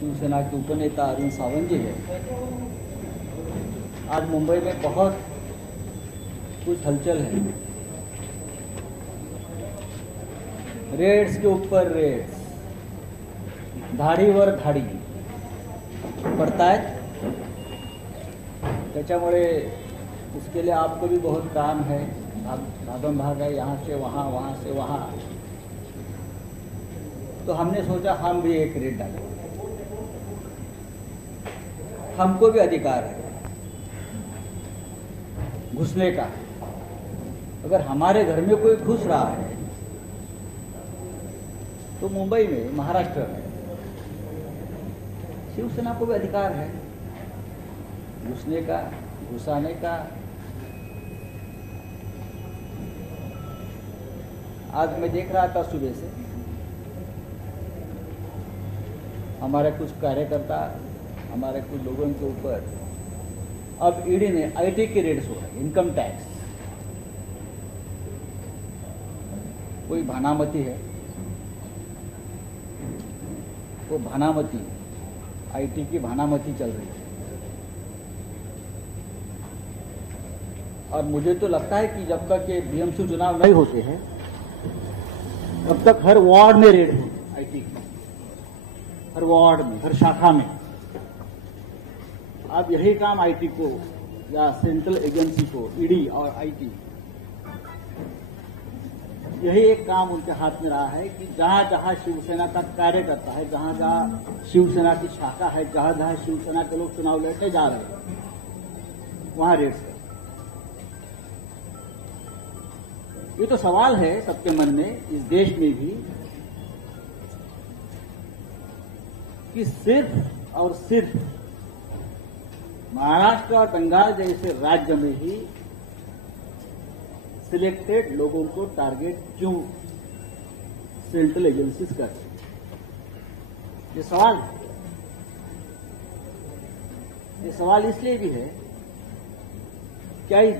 शिवसेना के उपनेता अरविंद सावंत जी है, आज मुंबई में बहुत कुछ हलचल है। रेड्स के ऊपर रेड्स, धाडीवर धाडी पड़तायत। त्याच्यामुळे उसके लिए आपको भी बहुत काम है, भागम भाग है, यहाँ से वहाँ, वहाँ से वहाँ। तो हमने सोचा हम भी एक रेड डालें। हमको भी अधिकार है घुसने का। अगर हमारे घर में कोई घुस रहा है तो मुंबई में, महाराष्ट्र में शिवसेना को भी अधिकार है घुसने का, घुसाने का। आज मैं देख रहा था सुबह से, हमारे कुछ कार्यकर्ता, हमारे कुछ लोगों के ऊपर अब ईडी ने आईटी के रेड्स हो रहे, इनकम टैक्स। कोई भानामती है, वो भानामती, आईटी की भानामती चल रही है। और मुझे तो लगता है कि जब तक ये बीएमसी चुनाव नहीं होते हैं तब तक हर वार्ड में रेड हो आईटी की, हर वार्ड में, हर शाखा में। अब यही काम आईटी को या सेंट्रल एजेंसी को, ईडी और आईटी, यही एक काम उनके हाथ में रहा है कि जहां जहां शिवसेना का कार्यकर्ता है, जहां जहां शिवसेना की शाखा है, जहां जहां शिवसेना के लोग चुनाव लड़ने जा रहे हैं, वहां रेड्स कर। ये तो सवाल है सबके मन में, इस देश में भी, कि सिर्फ और सिर्फ महाराष्ट्र और बंगाल जैसे राज्य में ही सिलेक्टेड लोगों को टारगेट क्यों सेंट्रल एजेंसीज कर रही है? ये सवाल है। ये सवाल इसलिए भी है, क्या इस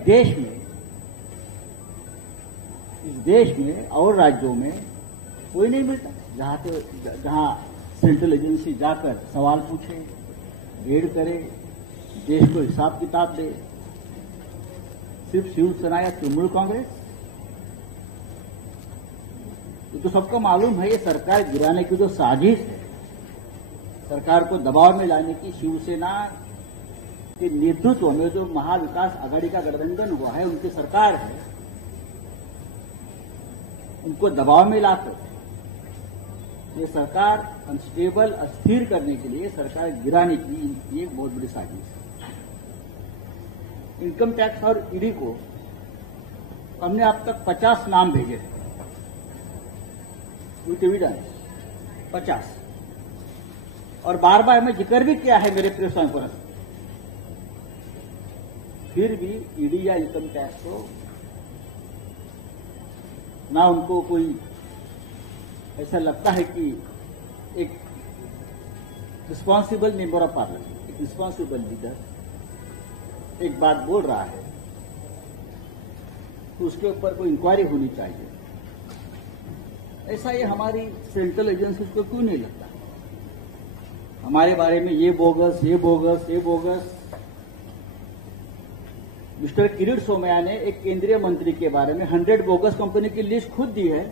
देश में और राज्यों में कोई नहीं मिलता जहां सेंट्रल एजेंसी जाकर सवाल पूछे, रेड करे, देश को हिसाब किताब दे? सिर्फ शिवसेना या तृणमूल कांग्रेस? ये तो सबको मालूम है, ये सरकार गिराने की जो साजिश है, सरकार को दबाव में लाने की, शिवसेना के नेतृत्व में जो महाविकास आघाड़ी का गठबंधन हुआ है, उनकी सरकार है, उनको दबाव में लाकर ये सरकार अनस्टेबल, अस्थिर करने के लिए, सरकार गिराने की इनकी एक बहुत बड़ी साजिश है। इनकम टैक्स और ईडी को हमने अब तक 50 नाम भेजे थे, विथ एविडेंस 50, और बार बार मैं जिक्र भी किया है मेरे प्रेस कॉन्फ्रेंस। फिर भी ईडी या इनकम टैक्स को ना, उनको कोई ऐसा लगता है कि एक रिस्पॉन्सिबल मेंबर ऑफ पार्लियामेंट, एक रिस्पॉन्सिबल लीडर एक बात बोल रहा है तो उसके ऊपर कोई इंक्वायरी होनी चाहिए। ऐसा ये हमारी सेंट्रल एजेंसी को क्यों नहीं लगता? हमारे बारे में ये बोगस, ये बोगस, ये बोगस। मिस्टर किरीट सोमैया ने एक केंद्रीय मंत्री के बारे में 100 बोगस कंपनी की लिस्ट खुद दी है।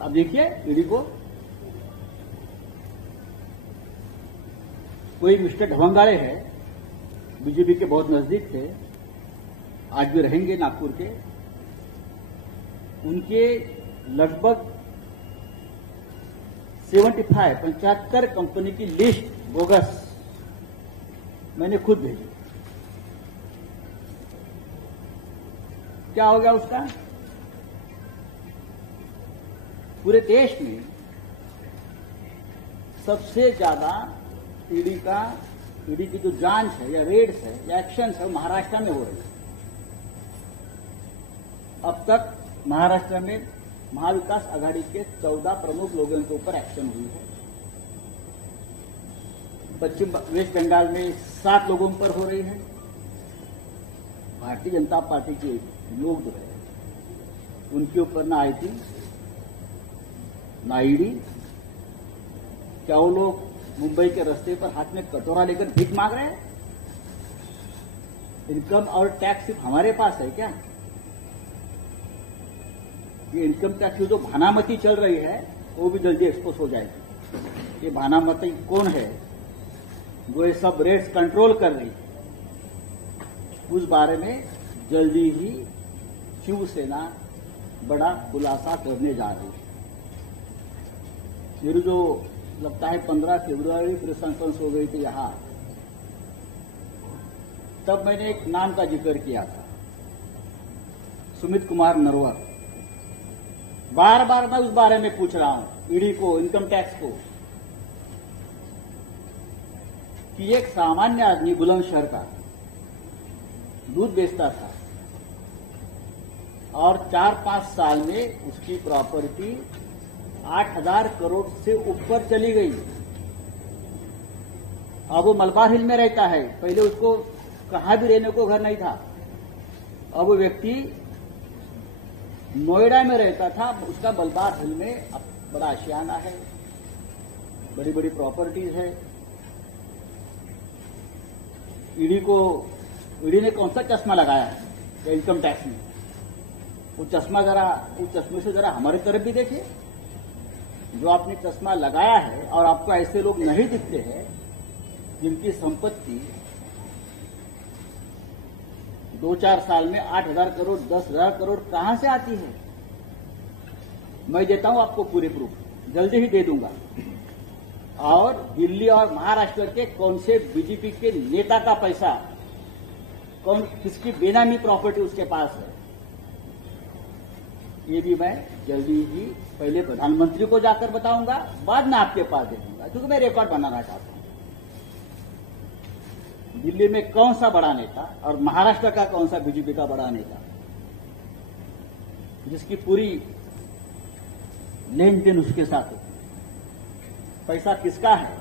अब देखिए ईडी को। कोई मिस्टर ढवंगाड़े है, बीजेपी के बहुत नजदीक थे, आज भी रहेंगे नागपुर के। उनके लगभग 75 कंपनी की लिस्ट बोगस मैंने खुद भेजी। क्या हो गया उसका? पूरे देश में सबसे ज्यादा ईडी की जो जांच है या रेड्स है या एक्शन है, महाराष्ट्र में हो रही है। अब तक महाराष्ट्र में महाविकास आघाड़ी के 14 प्रमुख लोगों के ऊपर एक्शन हुई है। पश्चिम वेस्ट बंगाल में 7 लोगों पर हो रही है। भारतीय जनता पार्टी के लोग जो है उनके ऊपर ना आईटी, ना ईडी, क्या वो लोग मुंबई के रास्ते पर हाथ में कटोरा लेकर भीख मांग रहे हैं? इनकम और टैक्स सिर्फ हमारे पास है क्या? ये इनकम टैक्स की जो भानामती चल रही है वो भी जल्दी एक्सपोज हो जाएगी। ये भानामती कौन है जो ये सब रेट्स कंट्रोल कर रही है, उस बारे में जल्दी ही शिवसेना बड़ा खुलासा करने जा रही है। मेरी जो लगता है 15 फरवरी प्रेस कॉन्फ्रेंस हो गई थी यहां, तब मैंने एक नाम का जिक्र किया था, सुमित कुमार नरवर। बार बार मैं उस बारे में पूछ रहा हूं ईडी को, इनकम टैक्स को, कि एक सामान्य आदमी बुलंदशहर का दूध बेचता था और 4-5 साल में उसकी प्रॉपर्टी 8,000 करोड़ से ऊपर चली गई। अब वो मलबार हिल में रहता है, पहले उसको कहीं भी रहने को घर नहीं था। अब वो व्यक्ति नोएडा में रहता था, उसका मलबार हिल में बड़ा आशियाना है, बड़ी बड़ी प्रॉपर्टीज है। ईडी ने कौन सा चश्मा लगाया है इनकम टैक्स में? वो चश्मे से जरा हमारी तरफ भी देखिए। जो आपने चश्मा लगाया है और आपको ऐसे लोग नहीं दिखते हैं जिनकी संपत्ति 2-4 साल में 8,000 करोड़ 10,000 करोड़ कहां से आती है? मैं देता हूं आपको पूरे प्रूफ, जल्दी ही दे दूंगा। और दिल्ली और महाराष्ट्र के कौन से बीजेपी के नेता का पैसा, किसकी बेनामी प्रॉपर्टी उसके पास है, ये भी मैं जल्दी ही पहले प्रधानमंत्री को जाकर बताऊंगा, बाद में आपके पास दे दूंगा, क्योंकि मैं रिकॉर्ड बनाना चाहता हूं। दिल्ली में कौन सा बड़ा नेता और महाराष्ट्र का कौन सा बीजेपी का बड़ा नेता जिसकी पूरी लेन देन उसके साथ होती, पैसा किसका है?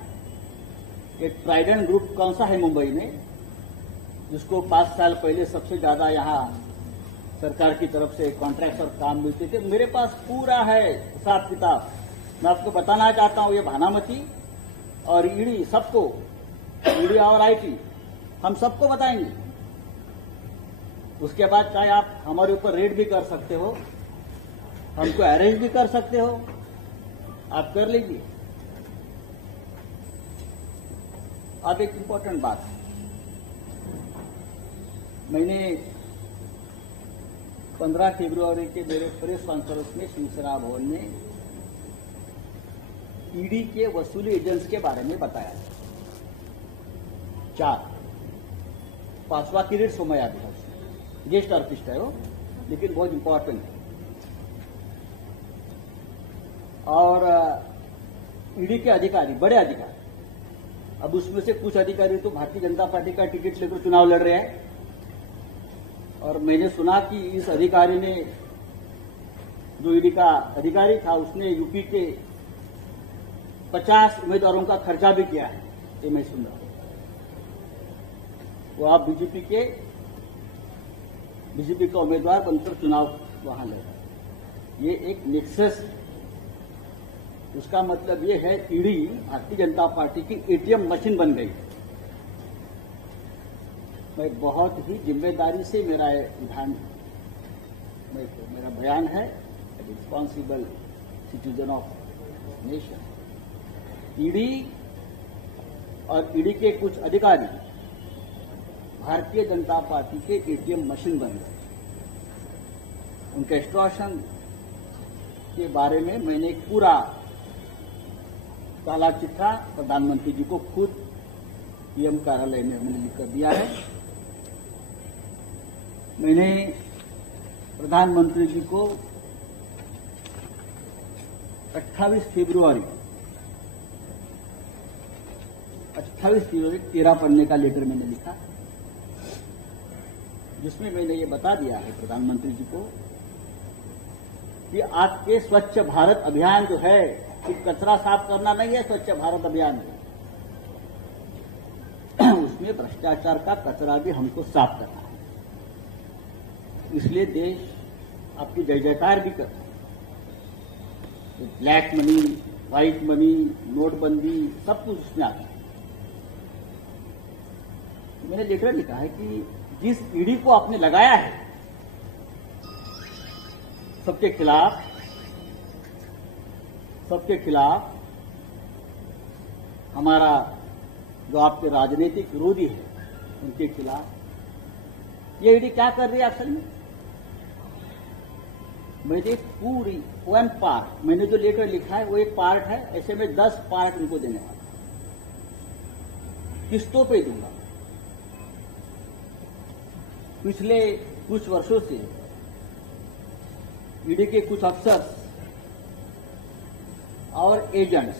एक ट्राइडेंट ग्रुप कौन सा है मुंबई में, जिसको 5 साल पहले सबसे ज्यादा यहां सरकार की तरफ से कॉन्ट्रैक्ट और काम मिलते थे? मेरे पास पूरा है हिसाब किताब, मैं आपको बताना चाहता हूं। ये भानामती और ईडी, सबको, ईडी और आईटी, हम सबको बताएंगे। उसके बाद चाहे आप हमारे ऊपर रेड भी कर सकते हो, हमको अरेंज भी कर सकते हो, आप कर लीजिए। अब एक इंपॉर्टेंट बात, मैंने 15 फरवरी के मेरे प्रेस कॉन्फ्रेंस में शिवसेना भवन में ईडी के वसूली एजेंट्स के बारे में बताया। 4, 5वां किरीट सोमैया भी है, गेस्ट आर्टिस्ट है वो, लेकिन बहुत इंपॉर्टेंट है। और ईडी के अधिकारी, बड़े अधिकारी, अब उसमें से कुछ अधिकारी तो भारतीय जनता पार्टी का टिकट लेकर चुनाव लड़ रहे हैं। और मैंने सुना कि इस अधिकारी ने, जो ईडी का अधिकारी था, उसने यूपी के 50 उम्मीदवारों का खर्चा भी किया है, ये मैं सुन रहा हूं। वो आप बीजेपी का उम्मीदवार बनकर चुनाव वहां लड़ रहे, ये एक नेक्सस। उसका मतलब ये है ईडी भारतीय जनता पार्टी की एटीएम मशीन बन गई। मैं बहुत ही जिम्मेदारी से मेरा बयान है, responsible citizen of nation. ED और ईडी के कुछ अधिकारी भारतीय जनता पार्टी के एटीएम मशीन बन गए। उनके एक्सटॉर्शन के बारे में मैंने एक पूरा काला चिट्ठा प्रधानमंत्री जी को खुद पीएम कार्यालय में मैंने लिख कर दिया है। मैंने प्रधानमंत्री जी को 28 फरवरी 13 पन्ने का लेटर मैंने लिखा, जिसमें मैंने ये बता दिया है प्रधानमंत्री जी को कि आपके स्वच्छ भारत अभियान जो है, सिर्फ कचरा साफ करना नहीं है स्वच्छ भारत अभियान में, उसमें भ्रष्टाचार का कचरा भी हमको साफ करना है। इसलिए देश आपकी जय जयकार भी करता है। ब्लैक मनी व्हाइट मनी, नोटबंदी, सब कुछ उसमें आता है। मैंने लेटर लिखा है कि जिस ईडी को आपने लगाया है सबके खिलाफ हमारा जो आपके राजनीतिक विरोधी है उनके खिलाफ ये ईडी क्या कर रही है असल में। मैंने पूरी वन पार्ट, मैंने जो लेटर लिखा है वो एक पार्ट है, ऐसे में 10 पार्ट उनको देने वाला, किस्तों पे दूंगा। पिछले कुछ वर्षों से ईडी के कुछ अफसर्स और एजेंट्स,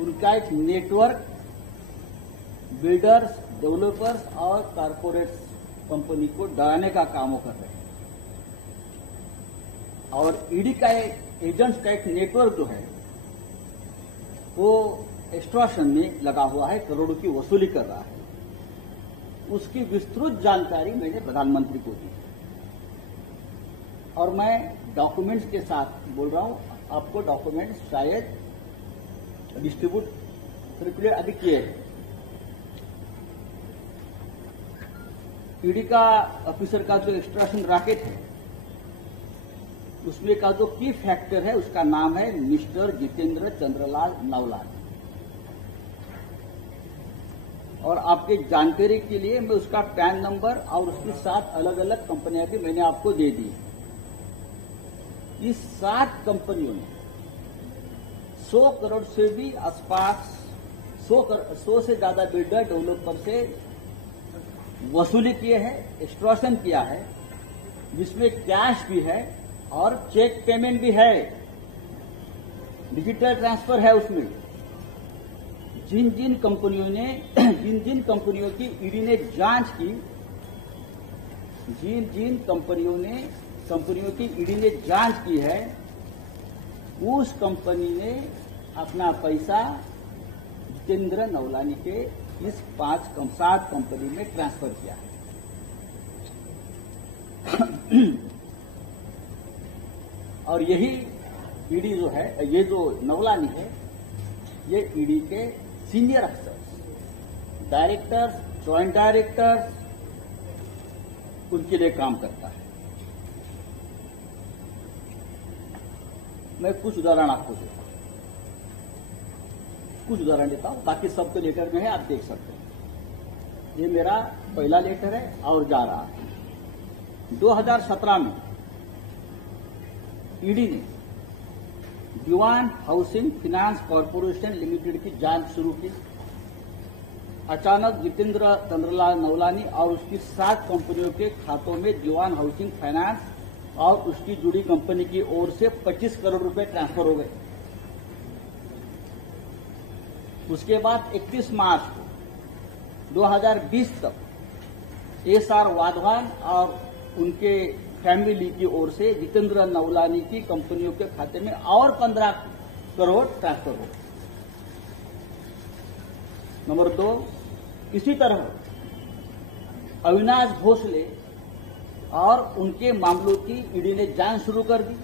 उनका एक नेटवर्क बिल्डर्स, डेवलपर्स और कारपोरेट्स कंपनी को डराने का काम कर रहे हैं। और ईडी का एजेंट्स का एक नेटवर्क जो है वो एक्सट्रॉशन में लगा हुआ है, करोड़ों की वसूली कर रहा है। उसकी विस्तृत जानकारी मैंने प्रधानमंत्री को दी और मैं डॉक्यूमेंट्स के साथ बोल रहा हूं। आपको डॉक्यूमेंट्स शायद डिस्ट्रीब्यूट सर्कुलेट अभी किए हैं। ईडी का ऑफिसर का जो एक्सट्रैक्शन रैकेट है उसमें का जो की फैक्टर है उसका नाम है मिस्टर जितेंद्र चंद्रलाल नवलानी। और आपके जानकारी के लिए मैं उसका पैन नंबर और उसकी 7 अलग अलग कंपनियां भी मैंने आपको दे दी। इस 7 कंपनियों ने 100 करोड़ से भी आसपास 100 से ज्यादा बिल्डर डेवलपर से वसूली किए हैं, एक्सट्रॉशन किया है, जिसमें कैश भी है और चेक पेमेंट भी है, डिजिटल ट्रांसफर है उसमें। जिन जिन कंपनियों की ईडी ने जांच की, जिन कंपनियों की ईडी ने जांच की है, उस कंपनी ने अपना पैसा जितेंद्र नवलानी के इस 7 कंपनी में ट्रांसफर किया है। और यही ईडी जो है, ये जो नवलानी है, ये ईडी के senior officers, directors, joint directors, उनके लिए काम करता है। मैं कुछ उदाहरण आपको देता हूं, बाकी सब तो लेटर में है, आप देख सकते हैं। ये मेरा पहला लेटर है और जा रहा है। 2017 में ईडी ने दीवान हाउसिंग फाइनेंस कॉर्पोरेशन लिमिटेड की जांच शुरू की। अचानक जितेंद्र चंद्रलाल नवलानी और उसकी 7 कंपनियों के खातों में दीवान हाउसिंग फाइनेंस और उसकी जुड़ी कंपनी की ओर से 25 करोड़ रुपए ट्रांसफर हो गए। उसके बाद 31 मार्च को 2020 तक एसआर वाधवान और उनके फैमिली की ओर से जितेंद्र नवलानी की कंपनियों के खाते में और 15 करोड़ ट्रांसफर हो। नंबर 2, इसी तरह अविनाश भोसले और उनके मामलों की ईडी ने जांच शुरू कर दी।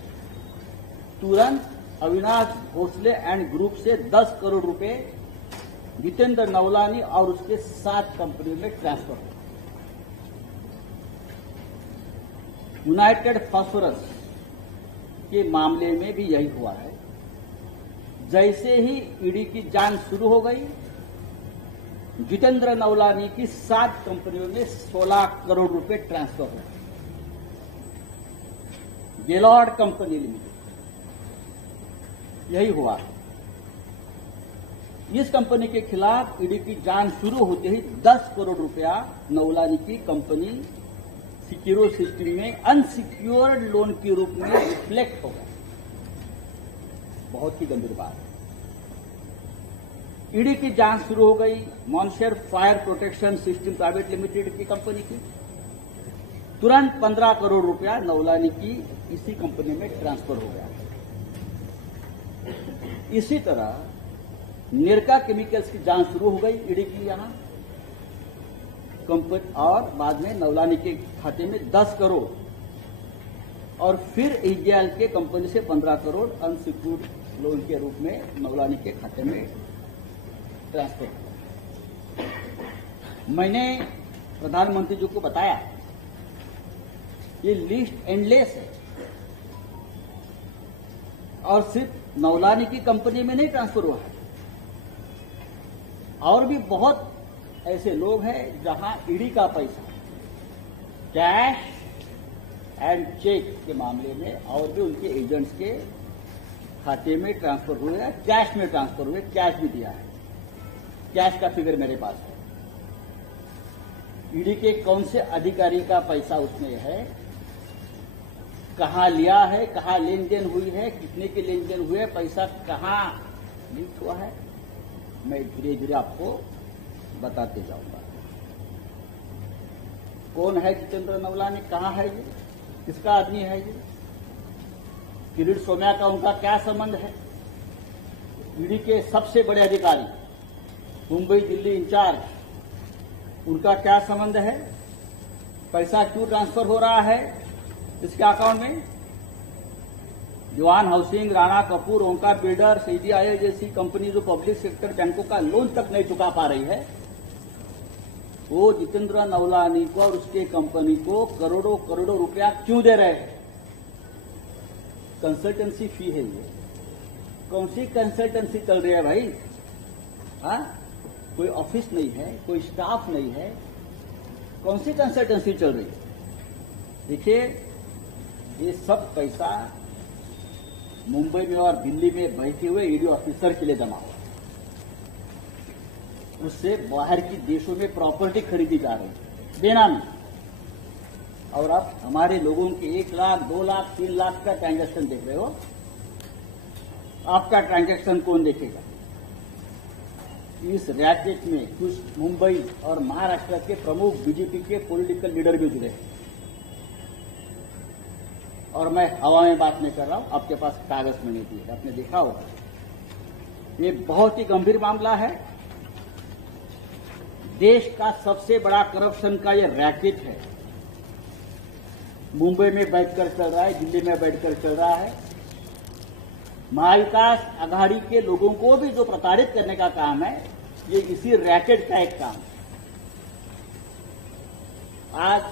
तुरंत अविनाश भोसले एंड ग्रुप से 10 करोड़ रुपए जितेंद्र नवलानी और उसके 7 कंपनियों में ट्रांसफर हो। यूनाइटेड फास्फोरस के मामले में भी यही हुआ है। जैसे ही ईडी की जांच शुरू हो गई, जितेंद्र नवलानी की 7 कंपनियों में 16 करोड़ रुपए ट्रांसफर हो। गेलॉर्ड कंपनी लिमिटेड, यही हुआ। इस कंपनी के खिलाफ ईडी की जांच शुरू होते ही 10 करोड़ रुपया नवलानी की कंपनी सिक्योर सिस्टम में अनसिक्योर्ड लोन के रूप में रिफ्लेक्ट होगा। बहुत ही गंभीर बात है। ईडी की जांच शुरू हो गई मॉन्शर fire protection system private limited की कंपनी की। तुरंत 15 करोड़ रुपया नवलानी की इसी कंपनी में ट्रांसफर हो गया। इसी तरह निरका केमिकल्स की जांच शुरू हो गई ईडी की यहां कंपनी, और बाद में नवलानी के खाते में 10 करोड़ और फिर एजीएल के कंपनी से 15 करोड़ अनसिक्योर्ड लोन के रूप में नौलानी के खाते में ट्रांसफर किया। मैंने प्रधानमंत्री जी को बताया ये लिस्ट एंडलेस है और सिर्फ नौलानी की कंपनी में नहीं ट्रांसफर हुआ है, और भी बहुत ऐसे लोग हैं जहां ईडी का पैसा कैश एंड चेक के मामले में और भी उनके एजेंट्स के खाते में ट्रांसफर हुए हैं, कैश में ट्रांसफर हुए, कैश भी दिया है। कैश का फिगर मेरे पास है। ईडी के कौन से अधिकारी का पैसा उसमें है, कहां लिया है, कहां लेन देन हुई है, कितने के लेन देन हुए, पैसा कहां लीक हुआ है, मैं धीरे धीरे आपको बताते जाऊंगा। कौन है जितेंद्र नवलानी, कहां है ये, किसका आदमी है ये, किरीट सोमैया का उनका क्या संबंध है, ईडी के सबसे बड़े अधिकारी मुंबई दिल्ली इंचार्ज उनका क्या संबंध है, पैसा क्यों ट्रांसफर हो रहा है इसके अकाउंट में। जवान हाउसिंग, राणा कपूर, ओंकार बिल्डर, सीडीआई जैसी कंपनी जो पब्लिक सेक्टर बैंकों का लोन तक नहीं चुका पा रही है, वो जितेंद्र नवलानी को और उसके कंपनी को करोड़ों करोड़ों रुपया क्यों दे रहे हैं। कंसल्टेंसी फी है ये। कौन सी कंसल्टेंसी चल रही है भाई? हाँ, कोई ऑफिस नहीं है, कोई स्टाफ नहीं है, कौन सी कंसल्टेंसी चल रही है? देखिए, ये सब पैसा मुंबई में और दिल्ली में बैठे हुए ईडी ऑफिसर के लिए जमा हुआ, उससे बाहर की देशों में प्रॉपर्टी खरीदी जा रही है बेनामी। और आप हमारे लोगों के 1 लाख, 2 लाख, 3 लाख का ट्रांजैक्शन देख रहे हो, आपका ट्रांजैक्शन कौन देखेगा? इस रैकेट में कुछ मुंबई और महाराष्ट्र के प्रमुख बीजेपी के पॉलिटिकल लीडर भी जुड़े हैं। और मैं हवा में बात नहीं कर रहा हूं, आपके पास कागज में नहीं दिए, आपने देखा होगा। ये बहुत ही गंभीर मामला है। देश का सबसे बड़ा करप्शन का ये रैकेट है। मुंबई में बैठकर चल रहा है, दिल्ली में बैठकर चल रहा है। महाविकास आघाड़ी के लोगों को भी जो प्रताड़ित करने का काम है, ये इसी रैकेट का एक काम है। आज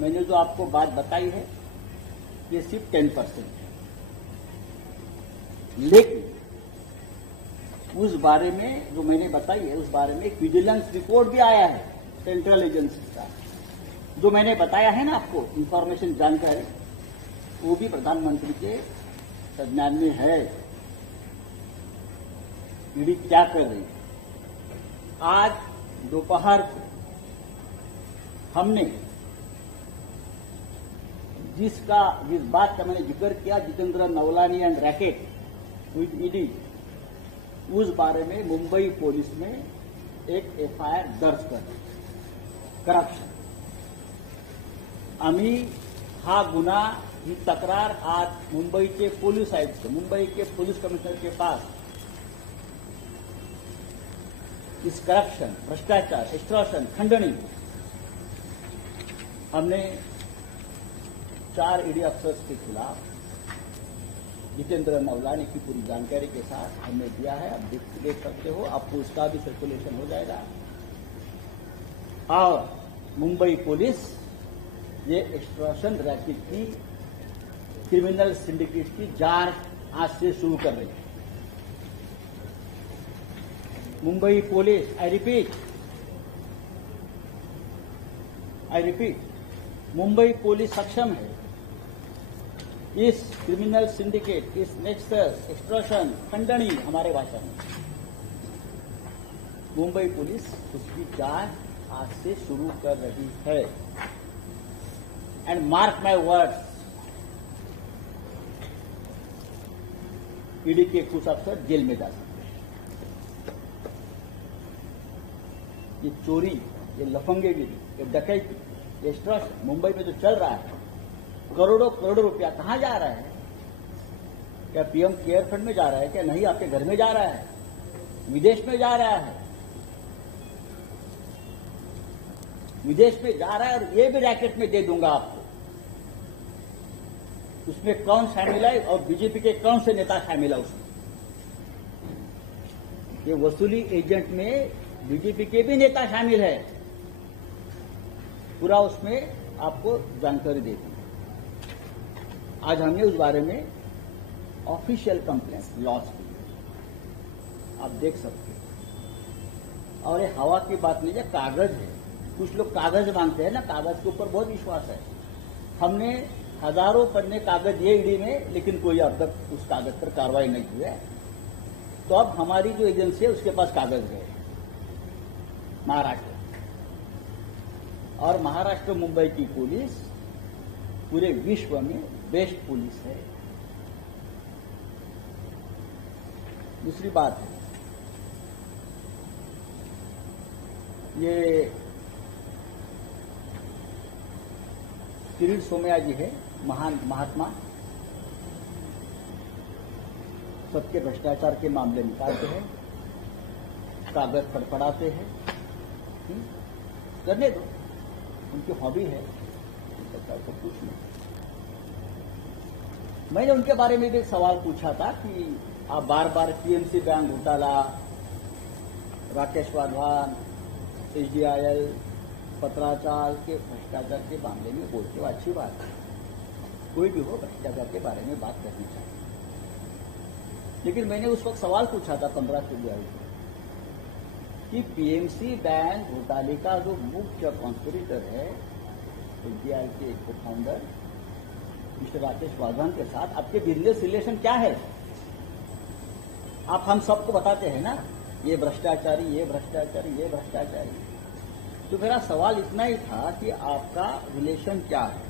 मैंने जो आपको बात बताई है, ये सिर्फ 10% है, लेकिन उस बारे में जो मैंने बताई है, उस बारे में एक विजिलेंस रिपोर्ट भी आया है सेंट्रल एजेंसी का, जो मैंने बताया है ना आपको, इंफॉर्मेशन जानकारी, वो भी प्रधानमंत्री के संज्ञान में है। ईडी क्या कर रही है? आज दोपहर को हमने जिस बात का मैंने जिक्र किया, Jitendra Navlani and racket with ED, उस बारे में मुंबई पुलिस ने एक एफआईआर दर्ज कर दी, करप्शन। आम्ही हा गुन्हा, ही तक्रार आज मुंबईचे पोलीस आयुक्त, मुंबई के पुलिस कमिश्नर के पास इस करप्शन, भ्रष्टाचार, एक्सटॉर्शन, खंडनी, हमने 4 ईडी अफसर्स के खिलाफ जितेंद्र नवलानी की पूरी जानकारी के साथ हमने दिया है। आप देख सकते हो, आपको उसका भी सर्कुलेशन हो जाएगा। और मुंबई पुलिस ये एक्सटॉर्शन रैकेट की, क्रिमिनल सिंडिकेट की जांच आज से शुरू कर रही है। Mumbai police, I repeat, Mumbai police सक्षम है इस क्रिमिनल सिंडिकेट, इस नेक्सस, एक्सटॉर्शन, खंडनी, हमारे भाषा में मुंबई पुलिस उसकी जांच आज से शुरू कर रही है। And mark my words, ED के कुछ अफसर जेल में जा सकते हैं। ये चोरी, ये लफंगेगिरी, ये डकैती, ये एक्सटॉर्शन मुंबई में जो चल रहा है, करोड़ों करोड़ों रुपया कहां जा रहा है? क्या पीएम केयर फंड में जा रहा है? क्या नहीं, आपके घर में जा रहा है, विदेश में जा रहा है, विदेश में जा रहा है। और ये भी रैकेट में दे दूंगा आपको। उसमें कौन शामिल है और बीजेपी के कौन से नेता शामिल है उसमें। ये वसूली एजेंट में बीजेपी के भी नेता शामिल है, पूरा उसमें आपको जानकारी देती है। आज हमने उस बारे में ऑफिशियल कंप्लेंट लॉन्च की, आप देख सकते हैं। और ये हवा की बात नहीं है, कागज है। कुछ लोग कागज मांगते हैं ना, कागज के ऊपर बहुत विश्वास है। हमने हजारों पन्ने कागज दिए ईडी में, लेकिन कोई अब तक उस कागज पर कार्रवाई नहीं हुई है। तो अब हमारी जो एजेंसी है उसके पास कागज है महाराष्ट्र, और महाराष्ट्र मुंबई की पुलिस पूरे विश्व में बेस्ट पुलिस है। दूसरी बात है, ये किरीट सोमैया जी है, महान महात्मा, सबके भ्रष्टाचार के मामले निकालते हैं, कागज फड़फड़ाते हैं। करने दो, उनकी हॉबी है, सरकार को कुछ नहीं। मैंने उनके बारे में भी एक सवाल पूछा था कि आप बार बार पीएमसी बैंक घोटाला, राकेश वाधवान, एचडीआईएल, पत्राचार के भ्रष्टाचार के मामले में बोलते हो, अच्छी बात है, कोई भी हो भ्रष्टाचार के बारे में बात करनी चाहिए। लेकिन मैंने उस वक्त सवाल पूछा था 15 फरवरी को कि पीएमसी बैंक घोटाले का जो मुख्य कॉन्स्पिरेटर है एसबीआई के एक फाउंडर मिस्टर राकेश वाधवान के साथ आपके बिजनेस रिलेशन क्या है? आप हम सबको बताते हैं ना, ये भ्रष्टाचारी, ये भ्रष्टाचारी, ये भ्रष्टाचारी। तो मेरा सवाल इतना ही था कि आपका रिलेशन क्या है।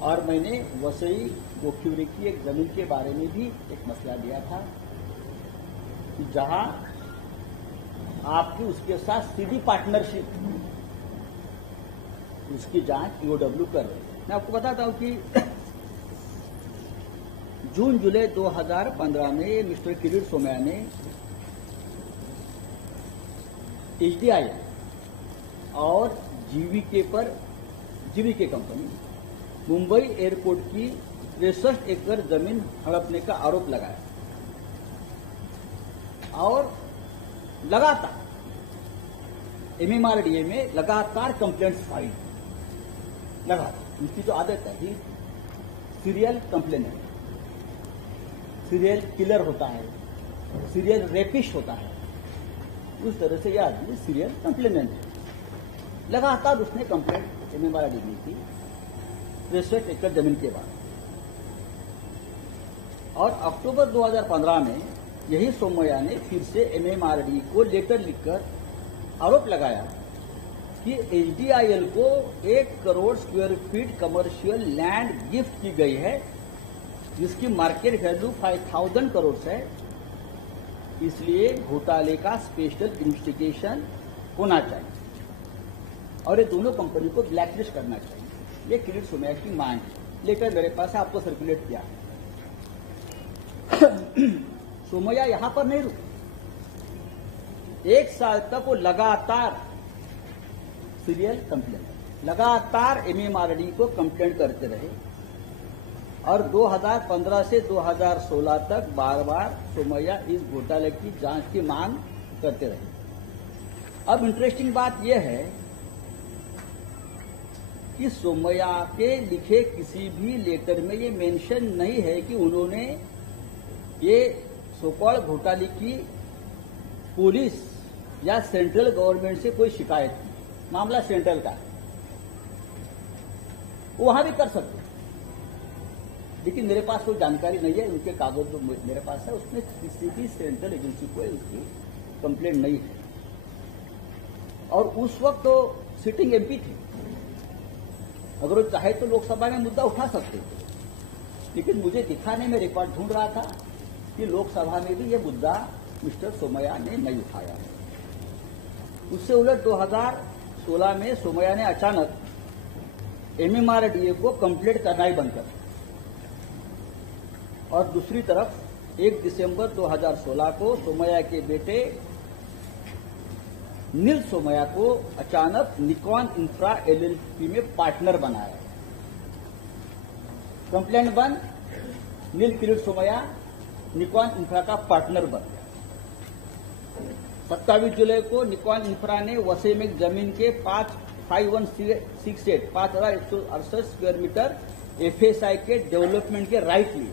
और मैंने वसई गोखीवरे की एक जमीन के बारे में भी एक मसला दिया था कि जहां आपकी उसके साथ सीधी पार्टनरशिप, उसकी जांच ईओडब्ल्यू कर रहे हैं। मैं आपको बताता हूं कि जून जुलाई 2015 में मिस्टर किरीट सोमैया ने एचडीआई और जीवीके कंपनी मुंबई एयरपोर्ट की 63 एकड़ जमीन हड़पने का आरोप लगाया और लगातार एमएमआरडीए में लगातार कंप्लेंट्स फाइल, लगातार। उनकी जो आदत है कि सीरियल कंप्लेनेंट, सीरियल किलर होता है, सीरियल रेपिस्ट होता है, उस तरह से यह आदमी सीरियल कंप्लेनेंट है। लगातार उसने कंप्लेंट एमएमआरडीए दी थी 63 एकड़ जमीन के बाद। और अक्टूबर 2015 में यही सोमैया ने फिर से एमएमआरडीए को लेटर लिखकर आरोप लगाया कि एचडीआईएल को 1 crore square feet commercial land gift की गई है, जिसकी मार्केट वैल्यू 5000 करोड़ है। इसलिए घोटाले का स्पेशल इन्वेस्टिगेशन होना चाहिए और ये दोनों कंपनी को ब्लैकलिस्ट करना चाहिए। ये किरीट सोमैया की मांग है, लेकर मेरे पास आपको सर्कुलेट किया। सोमैया यहां पर नहीं रुके, 1 साल तक वो लगातार सीरियल कंप्लेंट, लगातार एमएमआरडीए को कंप्लेंट करते रहे और 2015 से 2016 तक बार बार सोमैया इस घोटाले की जांच की मांग करते रहे। अब इंटरेस्टिंग बात यह है कि सोमैया के लिखे किसी भी लेटर में ये मेंशन नहीं है कि उन्होंने ये सोकॉल्ड घोटाले की पुलिस या सेंट्रल गवर्नमेंट से कोई शिकायत की। मामला सेंट्रल का है, वो वहां भी कर सकते, लेकिन मेरे पास कोई जानकारी नहीं है। उनके कागज जो मेरे पास है उसमें किसी भी सेंट्रल एजेंसी को उसकी कंप्लेंट नहीं है। और उस वक्त तो सिटिंग एमपी थे, अगर वो चाहे तो लोकसभा में मुद्दा उठा सकते थे, लेकिन मुझे दिखाने में रिकॉर्ड ढूंढ रहा था कि लोकसभा में भी ये मुद्दा मिस्टर सोमैया ने नहीं उठाया। उससे उलट 2016 में सोमैया ने अचानक एमएमआरडीए को कंप्लेंट करना ही बंद कर दिया। और दूसरी तरफ 1 दिसंबर 2016 को सोमैया के बेटे नील सोमैया को अचानक निकॉन इंफ्रा एलएलपी में पार्टनर बनाया। कंप्लेंट 1, नील किरीट सोमैया निकॉन इंफ्रा का पार्टनर बन गया। 27 जुलाई को निकॉन इंफ्रा ने वसई में जमीन के 5,168 स्क्वायर मीटर एफएसआई के डेवलपमेंट के राइट लिए।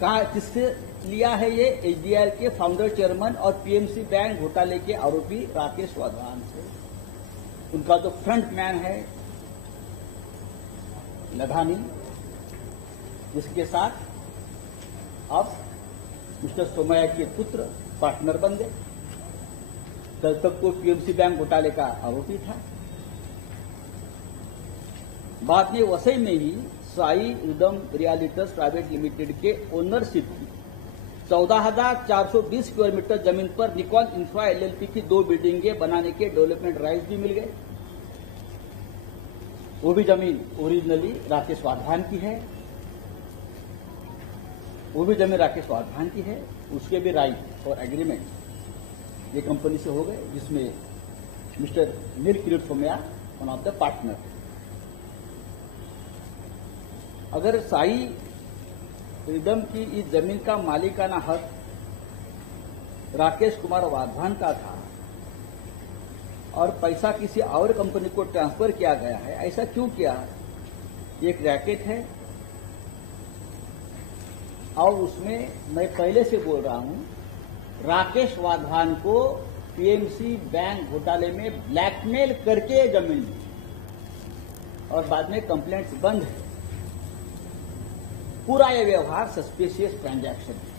कहा किससे लिया है ये? एचडीएल के फाउंडर चेयरमैन और पीएमसी बैंक घोटाले के आरोपी राकेश वाधवान से। उनका जो फ्रंट मैन है लधानी, जिसके साथ अब मिस्टर सोमैया के पुत्र पार्टनर बन गए। कल तक को पीएमसी बैंक घोटाले का आरोपी था। बाद में वसई में ही Sai rhythm realtors private limited के ओनरशिप की 14,420 स्क्वायर मीटर जमीन पर निकॉन इंफ्रा एलएलपी की 2 बिल्डिंगें बनाने के डेवलपमेंट राइट्स भी मिल गए। वो भी जमीन ओरिजिनली राकेश वाधवान की है। उसके भी राइट और एग्रीमेंट ये कंपनी से हो गए, जिसमें mister Neil Kirit Somaiya one of the partner. अगर साई रिदम की इस जमीन का मालिकाना हक राकेश कुमार वाधवान का था और पैसा किसी और कंपनी को ट्रांसफर किया गया है, ऐसा क्यों किया? एक रैकेट है और उसमें मैं पहले से बोल रहा हूं, राकेश वाधवान को पीएमसी बैंक घोटाले में ब्लैकमेल करके जमीन ली और बाद में कंप्लेंट्स बंद है। पूरा यह व्यवहार सस्पिशियस ट्रांजैक्शन है।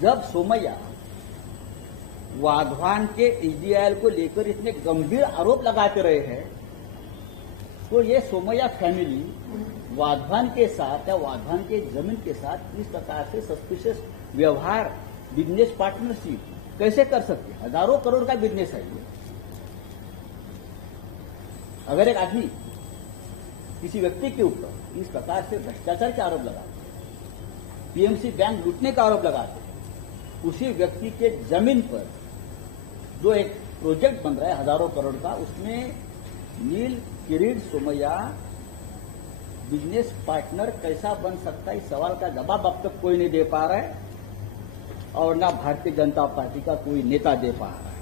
जब सोमैया वाधवान के एचडीएल को लेकर इतने गंभीर आरोप लगाते रहे हैं, तो ये सोमैया फैमिली वाधवान के साथ या वाधवान के जमीन के साथ इस प्रकार से सस्पिशियस व्यवहार, बिजनेस पार्टनरशिप कैसे कर सकते? हजारों करोड़ का बिजनेस है ये। अगर एक आदमी किसी व्यक्ति के ऊपर इस प्रकार से भ्रष्टाचार के आरोप लगाते, पीएमसी बैंक लूटने का आरोप लगाते, उसी व्यक्ति के जमीन पर जो एक प्रोजेक्ट बन रहा है हजारों करोड़ का, उसमें नील किरीट सोमैया बिजनेस पार्टनर कैसा बन सकता है? इस सवाल का जवाब अब तक कोई नहीं दे पा रहा है और ना भारतीय जनता पार्टी का कोई नेता दे पा रहा है।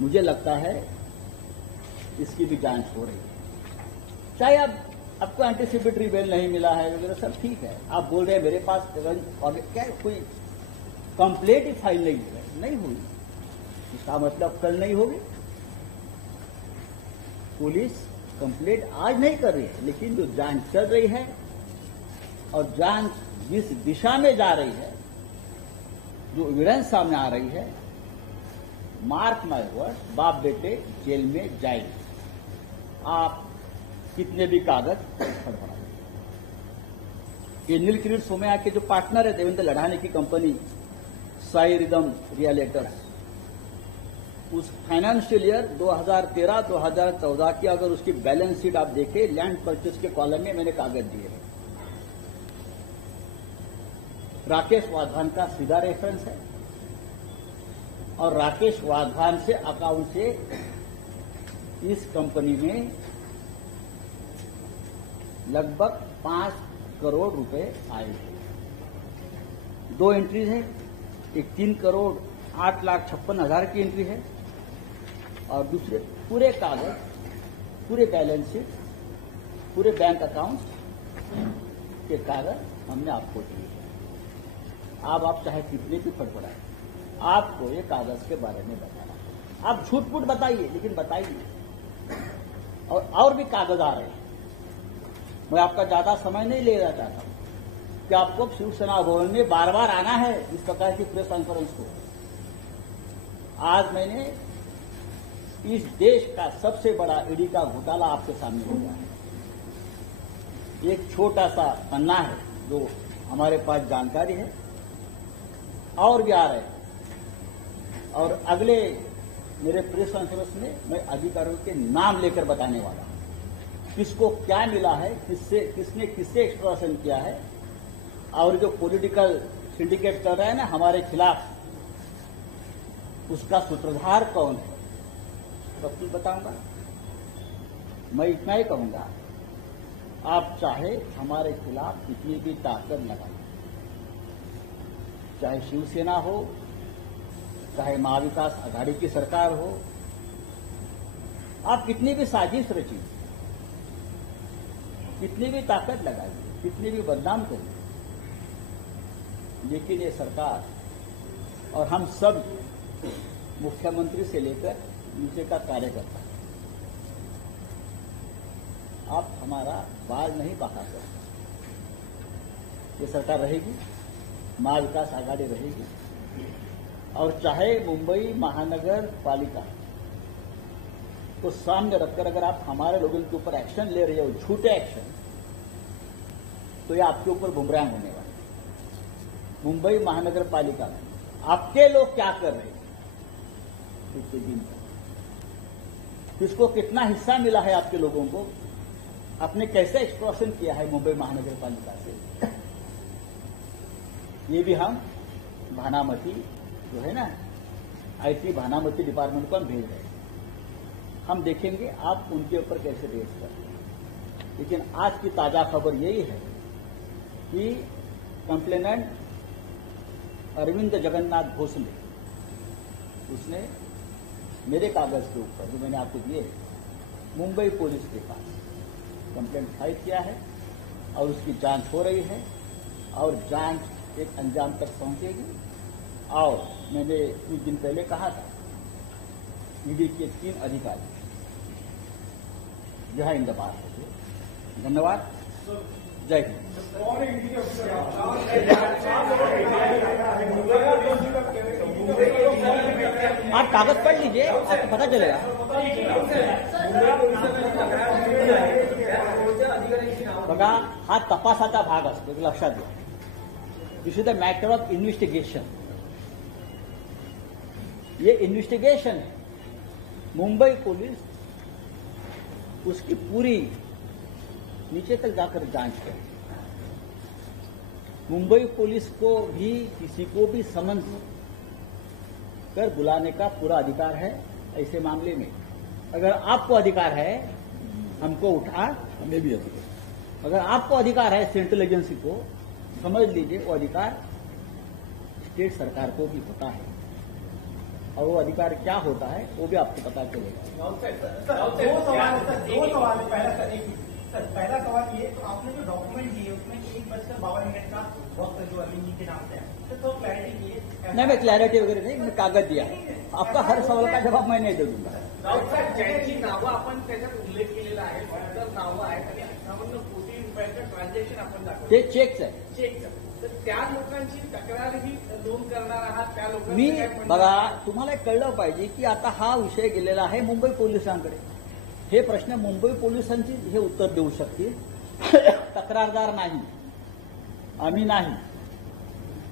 मुझे लगता है इसकी भी जांच हो रही है। चाहे आपको एंटीसिपेटरी बेल नहीं मिला है वगैरह सब ठीक है, आप बोल रहे हैं मेरे पास क्या कोई कंप्लेंट ही फाइल नहीं हुई, इसका मतलब कल नहीं होगी। पुलिस कंप्लेंट आज नहीं कर रही है, लेकिन जो जांच चल रही है और जांच जिस दिशा में जा रही है, जो एविडेंस सामने आ रही है, मार्क माय वर्ड, बाप बेटे जेल में जाएंगे। आप कितने भी कागज फड़फड़ाएं। ये नील किरीट सोमैया के जो पार्टनर है देवेंद्र लढ़ाने की कंपनी साई रिदम रियल्टर्स, उस फाइनेंशियल ईयर 2013-2014 की अगर उसकी बैलेंस शीट आप देखें, लैंड परचेज के कॉलम में मैंने कागज दिए हैं। राकेश वाधवान का सीधा रेफरेंस है और राकेश वाधवान से अकाउंट से इस कंपनी में लगभग 5 करोड़ रुपए आए हैं। 2 एंट्रीज है, एक 3,08,56,000 की एंट्री है और दूसरे पूरे कागज, पूरे बैलेंस शीट, पूरे बैंक अकाउंट के कागज हमने आपको दिए। आप चाहे कितने भी फड़फड़ाएं, आपको ये कागज के बारे में बताना। आप झूठ-मूठ बताइए, लेकिन बताइए। और भी कागज आ रहे हैं। मैं आपका ज्यादा समय नहीं लेना चाहता हूं कि आपको शिवसेना भवन में बार बार आना है इस प्रकार की प्रेस कॉन्फ्रेंस को। आज मैंने इस देश का सबसे बड़ा ईडी का घोटाला आपके सामने लिया है। एक छोटा सा पन्ना है जो हमारे पास जानकारी है, और भी आ रहे हैं। और अगले मेरे प्रेस कॉन्फ्रेंस में मैं अधिकारियों के नाम लेकर बताने वाला हूं, किसको क्या मिला है, किसने किससे एक्सट्रॉशन किया है, और जो पॉलिटिकल सिंडिकेट चल रहा है ना हमारे खिलाफ, उसका सूत्रधार कौन है, सब कुछ बताऊंगा। मैं इतना ही कहूंगा, आप चाहे हमारे खिलाफ कितनी भी ताकत लगाएं, चाहे शिवसेना हो, चाहे महाविकास आघाड़ी की सरकार हो, आप कितनी भी साजिश रचिए, कितनी भी ताकत लगाइए, कितनी भी बदनाम करिए, लेकिन ये सरकार और हम सब मुख्यमंत्री से लेकर नीचे का कार्यकर्ता, आप हमारा बाल नहीं बहा सकते। ये सरकार रहेगी, महाविकास आघाड़ी रहेगी, और चाहे मुंबई महानगर पालिका को सामने रखकर अगर आप हमारे लोगों के ऊपर एक्शन ले रहे हो, झूठे एक्शन, तो ये आपके ऊपर बुमरांग होने वाला है। मुंबई महानगर पालिका में आपके लोग क्या कर रहे हैं पिछले दिन तक, किसको कितना हिस्सा मिला है आपके लोगों को, आपने कैसे एक्सटॉर्शन किया है मुंबई महानगर पालिका से, ये भी हम भानामती जो है ना, आईटी भानामती डिपार्टमेंट को हम भेज रहे हैं। हम देखेंगे आप उनके ऊपर कैसे रेस करते हैं। लेकिन आज की ताजा खबर यही है कि कंप्लेनेंट अरविंद जगन्नाथ भोसले, उसने मेरे कागज के ऊपर जो मैंने आपको दिए, मुंबई पुलिस के पास कंप्लेंट फाइल किया है और उसकी जांच हो रही है और जांच एक अंजाम तक पहुंचेगी। और मैंने कुछ दिन पहले कहा था, ईडी के 3 अधिकारी यह इंतबाह होंगे। धन्यवाद, जय हिंद। आप कागज पढ़ लीजिए, आपको पता चलेगा। बघा, हा तपासाचा भाग असतो, एक लक्षात घ्या। This is the matter of investigation. ये इन्वेस्टिगेशन है। मुंबई पुलिस उसकी पूरी नीचे तक जाकर जांच करे। मुंबई पुलिस को भी किसी को भी समन कर बुलाने का पूरा अधिकार है। ऐसे मामले में अगर आपको अधिकार है हमको उठा, हमें भी अधिकार, अगर आपको अधिकार है सेंट्रल एजेंसी को, समझ लीजिए वो अधिकार स्टेट सरकार को भी होता है। और वो अधिकार क्या होता है वो भी आपको पता चलेगा। पहला सवाल ये, तो आपने जो डॉक्यूमेंट दिए उसमें 1:52 का वक्त जो अरविंद जी के नाम से है, तो क्लैरिटी दिए। नहीं, मैं क्लॅरिटी वगैरे नाही, मैं कागद दिया है। आपका हर सवाल का जवाब मैं नहीं दे दूंगा। ज्यांची नावं आपण त्याच्यात उल्लेख केलेला आहे, फक्त नावं आहेत आणि 58 कोटी रुपयाचं ट्रान्झॅक्शन आपण दाखवलं, ते चेकच आहे। चेकचं, तर त्या लोकांची तक्रारही नोंद करणार आहात, त्या मी लोकांनी बघा, तुम्हाला कळलं पाहिजे की आता हा विषय गेलेला आहे मुंबई पोलिसांकडे। हे प्रश्न मुंबई पोलिसांची हे उत्तर देऊ शकतील, तक्रारदार नाही, आम्ही नाही।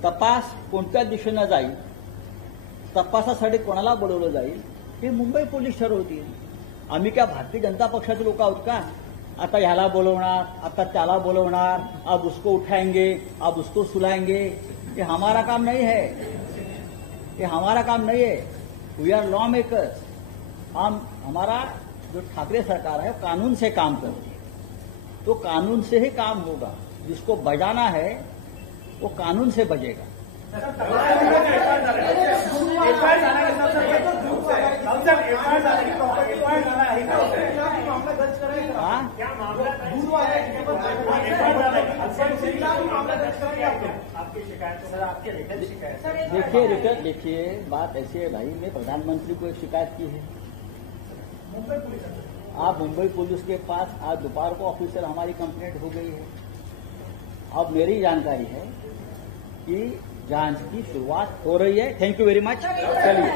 तपास कोणत्या दिशेनं जाईल, तपासासाठी कोणाला बोलवलं जाईल हे मुंबई पोलीस ठरवतील। आम्ही क्या भारतीय जनता पक्षाचे लोक आहोत का? आता ह्याला बोलवणार, आता त्याला बोलवणार, अब उसको उठाएंगे, अब उसको सुलाएंगे, ये हमारा काम नहीं है, ये हमारा काम नहीं है। We are law makers. हमारा जो ठाकरे सरकार है कानून से काम करती है, तो कानून से ही काम होगा। जिसको बजाना है वो कानून से बजेगा। देखिए बात ऐसी है भाई, मैं प्रधानमंत्री को एक शिकायत की है। आप मुंबई पुलिस के पास आज दोपहर को ऑफिसर हमारी कंप्लेंट हो गई है। अब मेरी जानकारी है कि जांच की शुरुआत हो रही है। Thank you very much. चलिए।